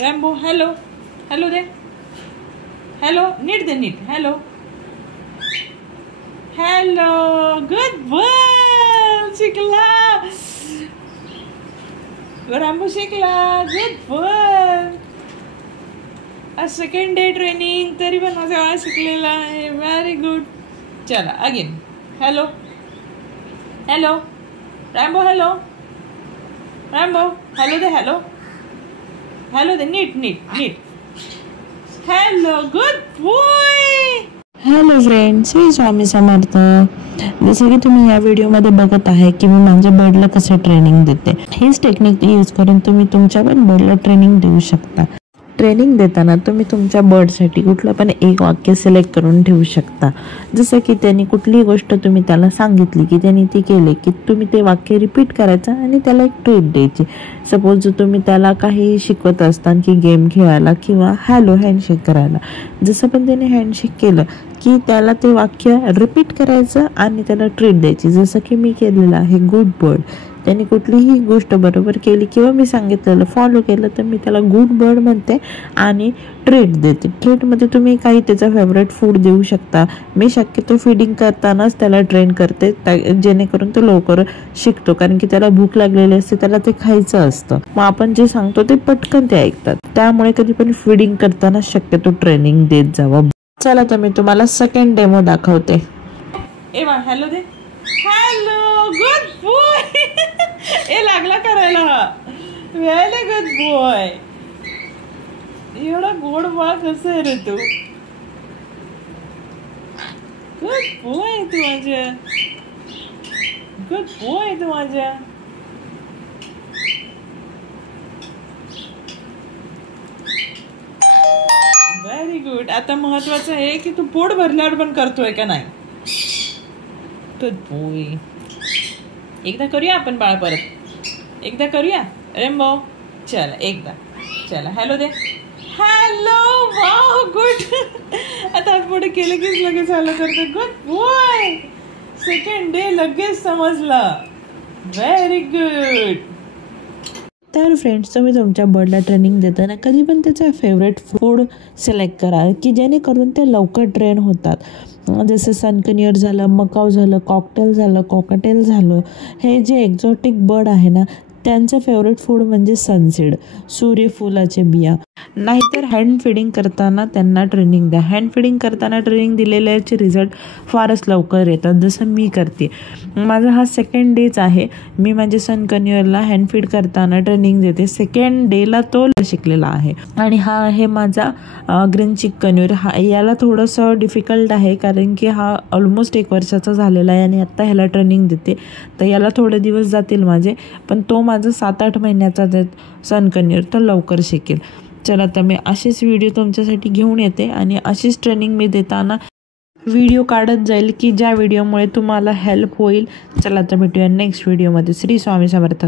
Rambo hello hello दे hello नीट दे नीट हॅलो हॅलो गुड बॉय शिकला रॅम्बो शिकला गुड बॉय आज सेकंड डे ट्रेनिंग तरी पण माझा आवाज शिकलेला आहे व्हेरी गुड चला again hello hello Rambo hello Rambo hello दे हॅलो हॅलो दे नीट नीट नीट hello good boy hello friends, Shri Swami Samarth. जसं की तुम्ही या व्हिडिओमध्ये बघत आहे की मी माझ्या बर्डला कसं ट्रेनिंग देते. हीच टेक्निक यूज करून तुम्ही तुमच्या पण बर्डला ट्रेनिंग देऊ शकता. ट्रेनिंग देताना तुम्ही तुमच्या बर्डसाठी कुठलं पण एक वाक्य सिलेक्ट करून ठेवू शकता. जसं की त्यांनी कुठली गोष्ट तुम्ही त्याला सांगितली की त्यांनी ती केली की तुम्ही ते वाक्य रिपीट करायचं आणि त्याला एक ट्रीट द्यायची. सपोज जर तुम्ही त्याला काही शिकवत असताना की गेम खेळायला किंवा हॅलो हँडशेक करायला, जसं पण त्याने हँडशेक केलं की त्याला ते वाक्य रिपीट करायचं आणि त्याला ट्रीट द्यायची. जसं की मी केलेलं आहे गुड बर्ड. त्यांनी कुठलीही गोष्ट बरोबर केली किंवा मी सांगितलेलं फॉलो केलं तर मी त्याला गुड बर्ड म्हणते आणि ट्रीट देते. ट्रीटमध्ये तुम्ही काही त्याचा फेवरेट फूड देऊ शकता. मी शक्यतो फीडिंग करतानाच त्याला ट्रेन करते जेणेकरून तो लवकर शिकतो, कारण की त्याला भूक लागलेली असते, त्याला ते खायचं असतं. मग आपण जे सांगतो ते पटकन ते ऐकतात. त्यामुळे कधी पण फीडिंग करताना शक्यतो ट्रेनिंग देत जावं. चला तर मी तुम्हाला सेकंड डेमो दाखवते. एवा हॅलो दे हॅलो गुड बॉय ए लागला करायला व्हेरी गुड बॉय. एवढा गोड बाळ कसं आहे रे तू. गुड बॉय तू माझ्या गुड बॉय तू माझ्या व्हेरी गुड. आता महत्वाचं आहे की तू पोट भरल्यावर पण करतोय का नाही. Good boy. एकदा करूया आपण बाळा परत एकदा करूया रेम्बो. चला एकदा चला हॅलो दे हॅलो वाव गुड. आता पुढे केलं की लगेच हॅलो करतो. Good boy. सेकंड डे लगेच समजलं. Very good. तर फ्रेंड्स, तुम्ही तुमच्या बर्डला ट्रेनिंग देताना कधी पण त्याचं फेवरेट फूड सिलेक्ट करा की जेणेकरून ते लवकर ट्रेन होतात. जसं सनकनियर झालं, मकाव झालं, कॉकटेल झालं, कॉकटेल झालं. हे जे एक्झॉटिक बर्ड आहे ना त्यांचं फेवरेट फूड म्हणजे सनसीड, सूर्यफुलाचे बिया. नाहीतर हँड फिडिंग करताना त्यांना ट्रेनिंग द्या. हँड फिडिंग करताना ट्रेनिंग दिलेल्याचे रिझल्ट फारच लवकर येतात. जसं मी करते, माझा हा सेकंड डेच आहे. मी माझे सनकनियरला हँड फीड करताना ट्रेनिंग देते. सेकंड डेला तो शिकलेला आहे. आणि हा आहे माझा ग्रीन चिक कन्यूर. याला थोडंसं डिफिकल्ट आहे कारण की हा ऑलमोस्ट 1 वर्षाचा झालेला आहे आणि आत्ता ह्याला ट्रेनिंग देते. तर याला थोडे दिवस जातील माझे, पण तो माझा 7-8 महिन्याचा सनकन्यूर तो लवकर शिकेल. चला तर मी असेच व्हिडिओ तुमच्यासाठी घेऊन येते आणि अशीच ट्रेनिंग मी देताना व्हिडिओ काढत जाईल की ज्या व्हिडिओमुळे तुम्हाला हेल्प होईल. चला तर भेटूया नेक्स्ट व्हिडिओमध्ये. श्री स्वामी समर्थ.